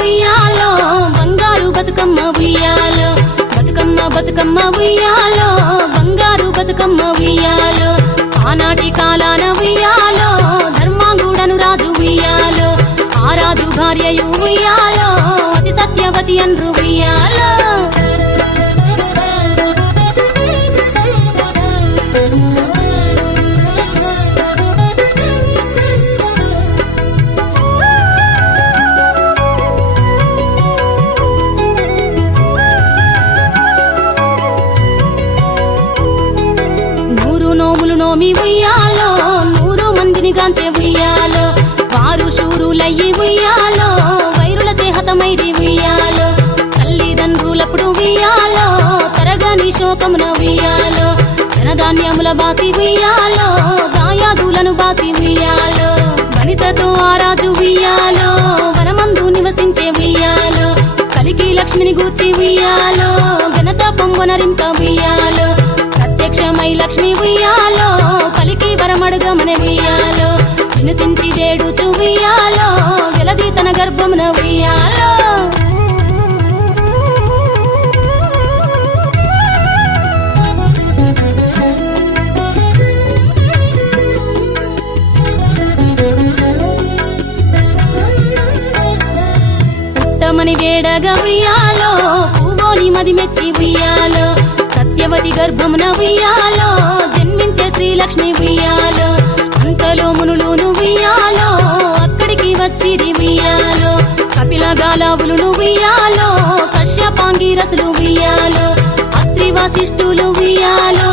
ఉయ్యాలో బంగారు బతుకమ్మ ఉయ్యాలో బతుకమ్మ బతుకమ్మ ఉయ్యాలో బంగారు బతుకమ్మ ఉయ్యాలో ఆనాటి కాలాన ఉయ్యాలో ధర్మాంగుడను రాజు ఉయ్యాలో ఆ రాజు భార్యయు ఉయ్యాలో అతి సత్యవతి అన్రు ఉయ్యాలో నోమి ఉయ్యాలో 100 మందిని గాంచే ఉయ్యాలో వారు శూరులయ్యి ఉయ్యాలో వైరుల చేహతమైరి ఉయ్యాలో తల్లిదండ్రులప్పుడు ఉయ్యాలో తరగని శోకమున ఉయ్యాలో ధనధాన్యముల బాసి ఉయ్యాలో దాయాదులను బాసి ఉయ్యాలో వనితతో ఆరాజు ఉయ్యాలో వనమందు నివసించే ఉయ్యాలో కలికి లక్ష్మిని గూర్చి ఉయ్యాలో ఘనత పొంగునరింప ఉయ్యాలో ప్రత్యక్షమై లక్ష్మి ఉయ్యాలో కలికి వరమడుగమనే ఉయ్యాలో వినుతించి వేడుచు ఉయ్యాలో వెలది తన గర్భమున ఉయ్యాలో పుట్టమని వేడగా ఉయ్యాలో పువ్వోని మది మెచ్చి ఉయ్యాలో సత్యవతి గర్భమున ఉయ్యాలో జన్మించే శ్రీలక్ష్మి ఉయ్యాలో అంతలో మునులును ఉయ్యాలో అక్కడికి వచ్చిరి ఉయ్యాలో కపిల గాలావులును ఉయ్యాలో కశ్యపాంగిరసులు ఉయ్యాలో అత్రి వశిష్ఠులు ఉయ్యాలో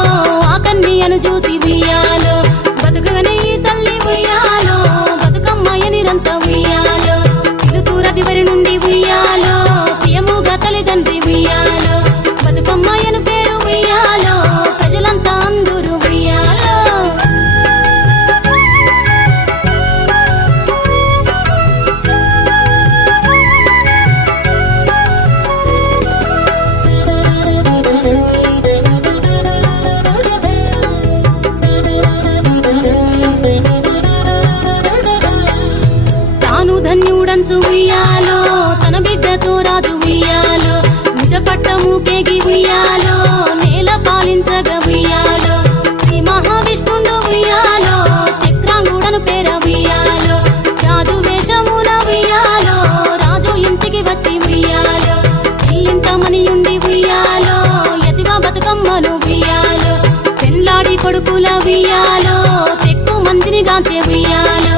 ఆ కన్యను చూసి ఉయ్యాలో బతుకగనే ఈ తల్లి ఉయ్యాలో బతుకమ్మయ నిరంత ఉయ్యాలో తిరుతూరతి వరి నుండి ఉయ్యాలో ప్రియముగా తల్లిదండ్రి ఉయ్యాలో బతుకమ్మయను పేరు ఉయ్యాలో ప్రజలంతా అందరూ ఉయ్యాలో తాను ధన్యుడంచు ఉయ్యాలో తన బిడ్డతో రాజు ఉయ్యాలో నిజపట్టము కేగి ఉయ్యాలో నేల పాలించగా ఉయ్యాలో శ్రీ మహావిష్ణుండు ఉయ్యాలో చక్రాంగుడను పేర ఉయ్యాలో రాజు వేషమున ఉయ్యాలో రాజు ఇంటికి వచ్చి ఉయ్యాలో ఈ ఇంట మనియుండి ఉయ్యాలో ఎదిగా బతుకమ్మను ఉయ్యాలో పెళ్ళాడి కొడుకుల ఉయ్యాలో పెక్కు మందిని గాంచే ఉయ్యాలో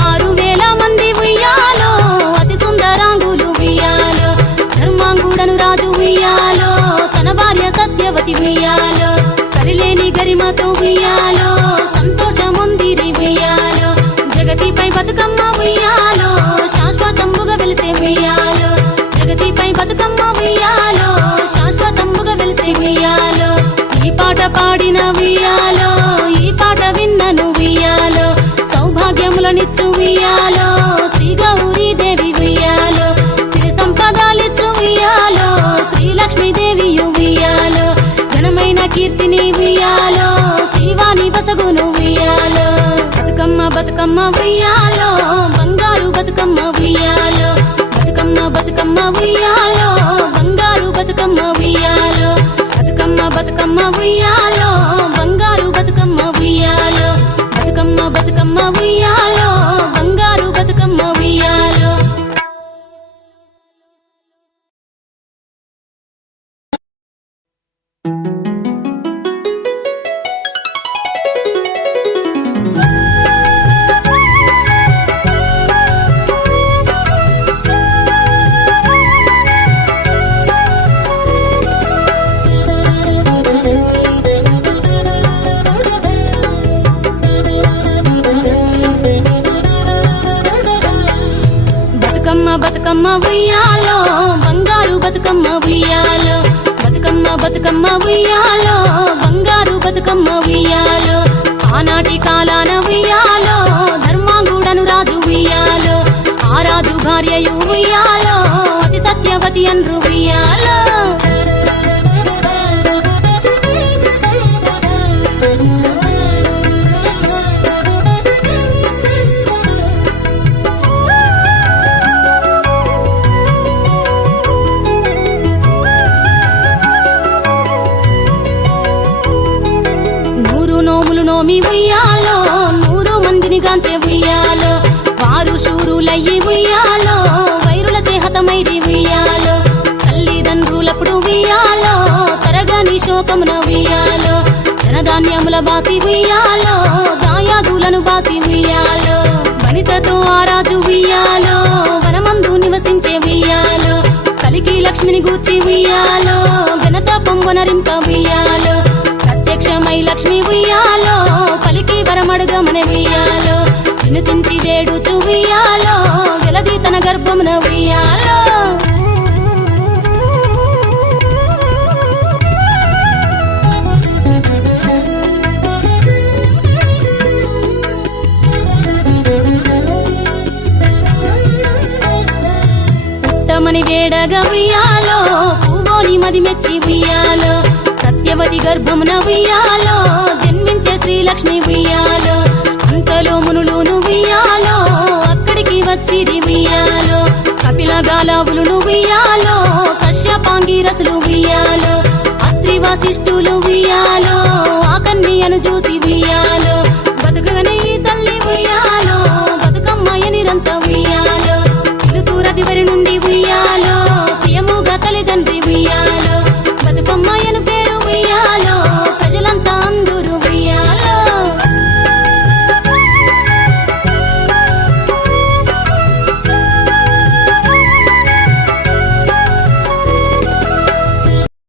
6000 మంది ఉయ్యాలో అతి సుందరాంగులు ఉయ్యాలో ధర్మాంగుడను రాజు ఉయ్యాలో తన భార్య సత్యవతి ఉయ్యాలో సరిలేని గరిమతో ఉయ్యాలో సంతోషముందిరి ఉయ్యాలో జగతిపై బతుకమ్మ ఉయ్యాలో శాశ్వతంబుగా వెలిసే ఉయ్యాలో జగతిపై బతుకమ్మ ఉయ్యాలో శాశ్వతంబుగా వెలిసే ఉయ్యాలో ఈ పాట పాడిన ఉయ్యాలో ఈ పాట విన్నను ఉయ్యాలో సౌభాగ్యములనిచ్చు ఉయ్యాలో శ్రీ గౌరీ దేవి ఉయ్యాలో సిరి సంపదాలిచ్చు ఉయ్యాలో శ్రీలక్ష్మీదేవి ఉయ్యాలో ఘనమైన కీర్తిని ఉయ్యాలో శ్రీవాణి బసగును ఉయ్యాలో బతుకమ్మ బతుకమ్మ ఉయ్యాలో బంగారు బతుకమ్మ ఉయ్యాలో బతుకమ్మ బతుకమ్మ ఉయ్యాలో బంగారు బతుకమ్మ ఉయ్యాలో బతుకమ్మ బతుకమ్మ ఉయ్యాలో బంగారు బతుకమ్మ ఉయ్యాలో బతుకమ్మ బతుకమ్మ ఉయ్యాలో బంగారు బతుకమ్మ ఉయ్యాలో బతుకమ్మ ఉయ్యాలో బంగారు బతుకమ్మ ఉయ్యాలో బతుకమ్మ బతుకమ్మ ఉయ్యాలో బంగారు బతుకమ్మ ఉయ్యాలో ఆనాటి కాలాన ఉయ్యాలో ధర్మాంగుడను రాజు ఉయ్యాలో ఆ రాజు భార్యయు ఉయ్యాలో అతి సత్యవతి అన్రు ఉయ్యాలో అప్పుడు ఉయ్యాలో తరగని శోకమున ఉయ్యాలో ధనధాన్యముల బాసి ఉయ్యాలో దాయాదులను బాసి ఉయ్యాలో వనితతో ఆరాజు ఉయ్యాలో వనమందు నివసించే ఉయ్యాలో కలికి లక్ష్మిని గూర్చి ఉయ్యాలో ఘనత పొంగునరింప ఉయ్యాలో ప్రత్యక్షమై లక్ష్మి ఉయ్యాలో పలికి వరమడుగమన ఉయ్యాలో వినుతించి వేడుచు ఉయ్యాలో వెలది తన గర్భమున ఉయ్యాలో పుట్టమని వేడగా ఉయ్యాలో పూవోని మది మెచ్చి ఉయ్యాలో సత్యవతి గర్భమున ఉయ్యాలో జన్మించే శ్రీలక్ష్మి ఉయ్యాలో అంతలో మునులును ఉయ్యాలో అక్కడికి వచ్చిరి ఉయ్యాలో కపిల గాలావులు ఉయ్యాలో కశ్యపాంగిరసులు ఉయ్యాలో అత్రి వశిష్ఠులు ఉయ్యాలో ఆ కన్యను చూసి ఉయ్యాలో